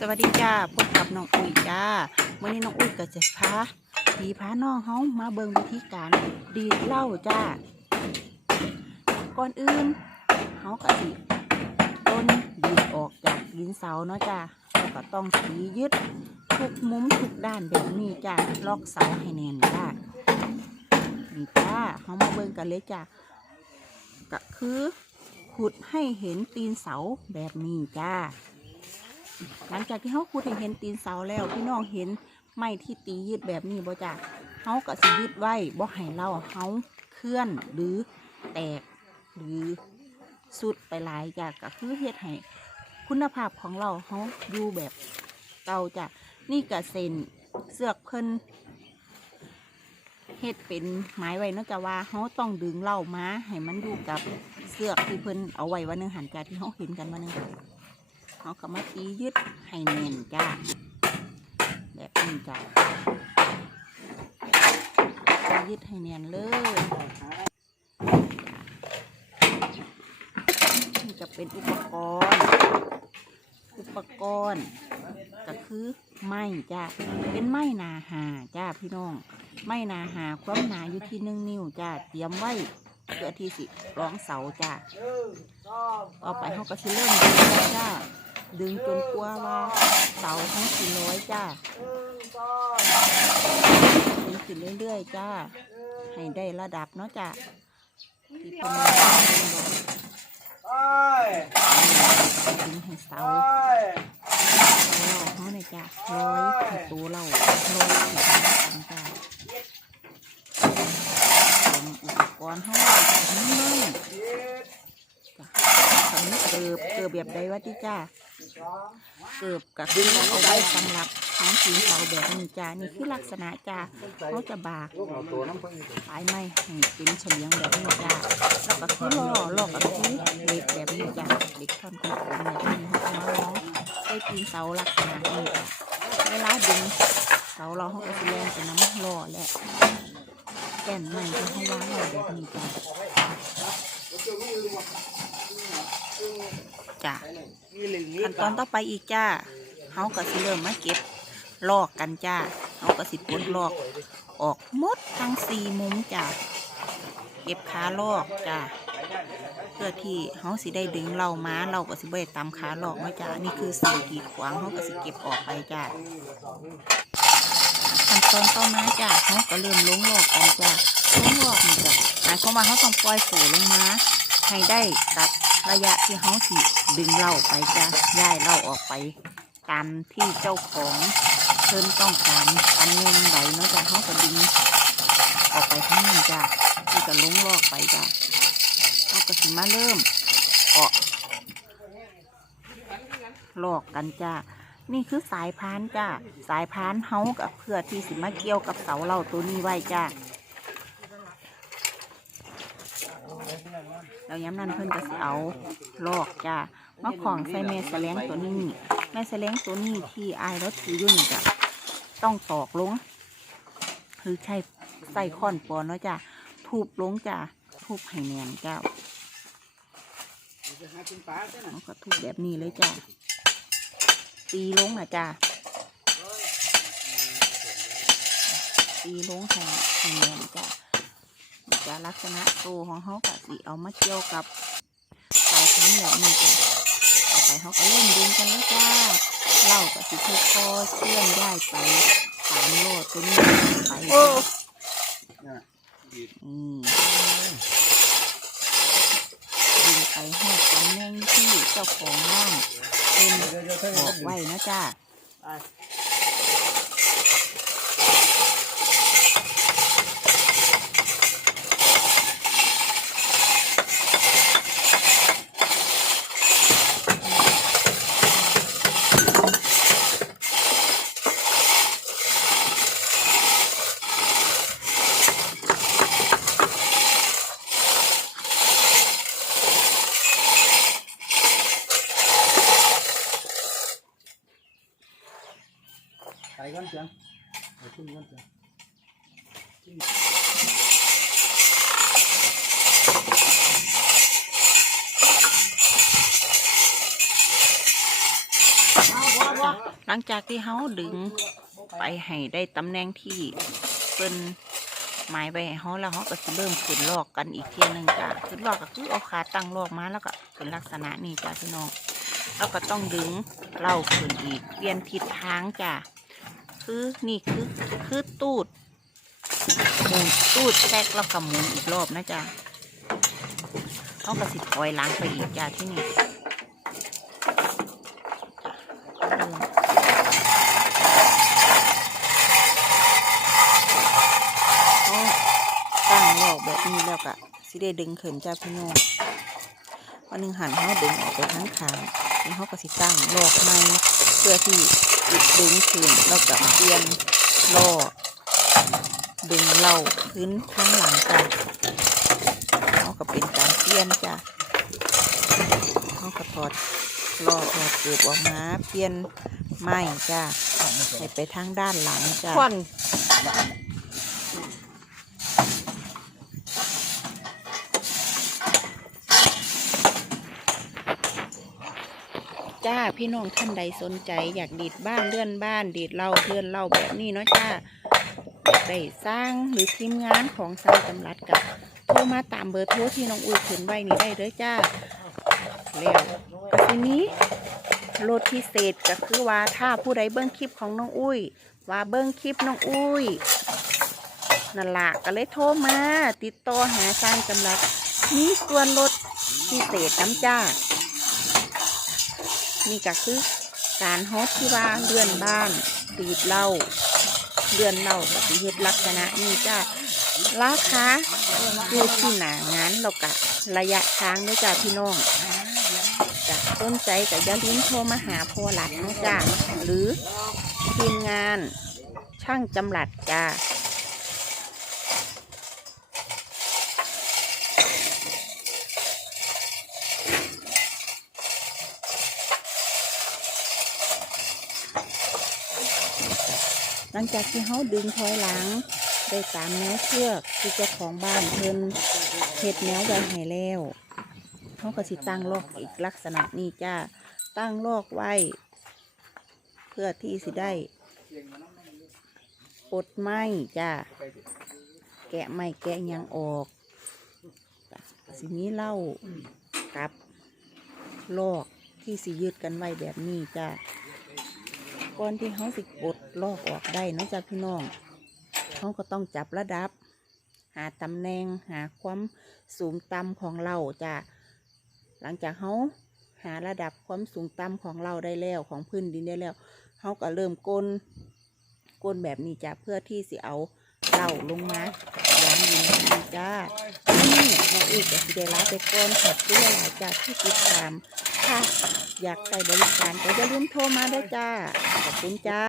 สวัสดีจ้าพบกับน้องอุ้ยจ้าวันนี้น้องอุ้ยก็จะพาผีพาน้องเฮามาเบิ่งวิธีการดีดเหล้าจ้าก่อนอื่นเฮาก็สิต้นดีดออกจากดินเสาเนาะจ้าแล้วก็ต้องถียึดทุกมุมทุกด้านแบบนี้จ้าล็อกเสาให้แน่นจ้านี่จ้าเฮามาเบิ่งกันเลยจ้าก็คือขุดให้เห็นตีนเสาแบบนี้จ้า หลังจากที่เขาขุดให้เห็นตีนเสาแล้วพี่น้องเห็นไม้ที่ตียืดแบบนี้บ่จ้ะเขาก็สิยืดไว้บ่ให้เราเขาเคลื่อนหรือแตกหรือสุดไปหลายจ้ะก็คือเฮ็ดให้คุณภาพของเราเขาอยู่แบบเก่าจ้ะนี่ก็เส้นเสือกเพิ่นเฮ็ดเป็นไม้ไว้เนอกจากว่าเขาต้องดึงเหล่ามาให้มันอยู่กับเสือกที่เพิ่นเอาไว้วันหนึงหันจ้ะที่เขาเห็นกันวันหนึง เขาก็มาตียึดให้แน่นจ้าแบบนี้จ้ายึดให้แน่นเลยนี่จะเป็นอุปกรณ์ อุปกรณ์ก็คือไม้จ้าเป็นไม้นาหาจ้าพี่น้อง ไม้นาหาความหนาอยู่ที่หนึ่งนิ้วจ้าเตรียมไว้เพื่อที่สิร้องเสาจ้าต่อไปเขาก็สิเริ่มจ้า ดึงจนกลัวว่าเสาทั้งสี่ร้อยจ้าดึงขึ้นเรื่อยๆจ้า ให้ได้ระดับเนาะจ้าที่เป็นระดับเป็นดอกดึงให้เสาเราเขาเนี่ยจ้าร้อยให้ตัวเราร้อยถึงกันจ้าอุปกรณ์ห้เราทั้งนั้นสำนึกเกิบเกิบแบบใดวะที่จ้า เกิบกับคือเอาไว้สำหรับท้องสีเสาแบบนี้จ้านี่คือลักษณะจ้าเขาจะบากปลายไม้ให้เป็นเฉลียงแบบนี้จ้าแล้วก็คือล่อล่อกับคือเหล็กแบบนี้จ้าเหล็กท่อนกลมแบบนี้เขาจะมาล้องได้ปีนเสาลักษณะนี้จ้ะเวลาดึงเสาเราเขาก็จะแรงเป็นน้ำล่อแหละแก่นไม้ที่เขาวางไว้แบบนี้จ้า จ้ะขั้นตอนต่อไปอีกจ้าเขาก็สิเริ่มมาเก็บลอกกันจ้าเขาก็สิปลดลอกออกหมดทั้งสี่มุมจ้าเก็บขาลอกจ้าเพื่อที่เขาสิได้ดึงเรามาเราก็สิบ่ได้ตามขาลอกมาจ้านี่คือสิ่งกีดขวางเขาก็สิเก็บออกไปจ้าขั้นตอนต่อมาจ้าเขาก็เริ่มลงลอกกันจ้าลงลอกนี่จ้ะหมายความว่าเขาต้องปล่อยฝูลงมาให้ได้กับ ระยะที่เขาสิดึงเราไปจะย้ายเราออกไป ตามที่เจ้าของเพิ่นต้องการอันเงินใดเนาะจ้ะเขาก็ดึงออกไปทั้งนั้นจ้ะที่จะลงลอกไปจ้ะเขาก็สิมาเริ่มเกาะลอกกันจ้ะนี่คือสายพานจ้ะสายพานเฮากับเพื่อที่สิมาเกี่ยวกับเสาเราตัวนี้ไว้จ้ะ แล้วย้ำนั้นเพิ่นก็สิเอาลอกจ้ามาของใส่แม่แสลงตัวนี้ แม่แสลงตัวนี้ที่อายแล้วถือยู่นจ้ะต้องตอกลง คือใช้ใส่ค้อนปอนเนาะจ้ะทุบลงจ้ะทุบให้แน่นเจ้าแล้วก็ทุบแบบนี้เลยจ้ะตีลงนะจ้ะตีลงให้ให้แน่นจ้ะ จะลักษณะโตของเขากะสิเอามาเกี่ยวกับสายพันธุ์แบบนี้จ้ะต่อไปเขาก็เล่นดึงกันแล้วจ้าเล่ากับสิค่อยๆเคลื่อนได้ไปสามโลดตัวนี้ไปอืมดึงไปให้ตำแหน่งที่เจ้าของบ้านเป็นบอกไว้นะจ้า ก่อนเสียงไปขึ้นก่อนเสียงจ้าหลังจากที่เฮาดึงไปให้ได้ตำแหน่งที่เพิ่นหมายไปให้เฮาแล้วเฮาก็สิเริ่มขึ้นลอกกันอีกเทียหนึงจ้ะขึ้นลอกก็คือเอาขาตั้งลอกมาแล้วก็เป็นลักษณะนี้จ้ะพี่น้องแล้วก็ต้องดึงเล่าขึ้นอีกเปลี่ยนทิศทางจ้ะ คือนี่คือคือตูดหมุนตูดแทรกแล้วก็หมุนอีกรอบนะจ้ะเขาก็สิถอยล้างไปอีกจ้ะที่นี่ตั้งลอกแบบนี้แล้วก็สิได้ดึงเขึ้นจ้าพี่น้องวันหนึ่งหันเขาดึงออกไปทั้งขางี่เขาก็สิตั้งโลกใหม่เพื่อที่ดึงขึ้นแล้วก็เปลี่ยนลอกดึงเล่าขึ้นข้างหลังจ้ะเขาก็เป็นการเปลี่ยนจ้ะเขาก็ถอดลอถอดเกือบออกมาเปลี่ยนไม้จ้าให้ไปทางด้านหลังจ้า ควัน จ้าพี่น้องท่านใดสนใจ อยากดีดบ้านเลื่อนบ้าน ดีดเล่าเลื่อนเล่าแบบนี้เนาะจ้าได้สร้างหรือทีมงานของสร้างจำรัดกับโทรมาตามเบอร์โทรที่น้องอุ้ยขึ้นไว้นี่ได้เลยจ้าแล้วก็ทีนี้รถพิเศษก็คือว่าถ้าผู้ใดเบิ้งคลิปของน้องอุ้ย ว่าเบิ้งคลิปน้องอุ้ยนั่นละก็เลยโทรมา ติดต่อหาสร้างจำรัดมีส่วนลดพิเศษน้ำจ้า นี่ก็คือการฮอตที่ว่าเลื่อนบ้านตีดเหล้าเลื่อนเหล้ากับเฮ็ดลักษณะนี้จ้าราคาอยู่ที่หนางานเรากะระยะทางด้วยจ้าพี่น้องจะต้นใจกับยาลืมโทรมาหาพอหลัดนะจ้าหรือทีมงานช่างจำหลัดจ้า ลังจากที่เขาดึงถอยหลังได้ตามแนวเชือกที่เจ้าของบ้านเพิ่นเฮ็ดแนวไว้ให้แล้วเขาก็สิตั้งลอกอีกลักษณะนี้จ้าตั้งลอกไว้ เพื่อที่สิได้ปดไม้จ้าแกะไม้แกะยังออกสิมีเล้ากับลอกที่สิยึดกันไว้แบบนี้จ้า ก่อนที่เขาสิบดลอกออกได้นะจ้ะพี่น้องเขาก็ต้องจับระดับ หาตำแหน่งหาความสูงต่ำของเราจ้ะหลังจากเขาหาระดับความสูงต่ำของเราได้แล้วของพื้นดินได้แล้วเขาก็เริ่มกลนกลนแบบนี้จ้ะเพื่อที่สิเอาเหล่าลงมาวางอยู่ในนี้จ้านี่ม่อีกก็สิได้ลาไปก่อนขอบคุณหลายจ้ะที่ติดตามถ้า อยากใส่บริการก็อย่าลืมโทรมาด้วยจ้า ขอบคุณจ้า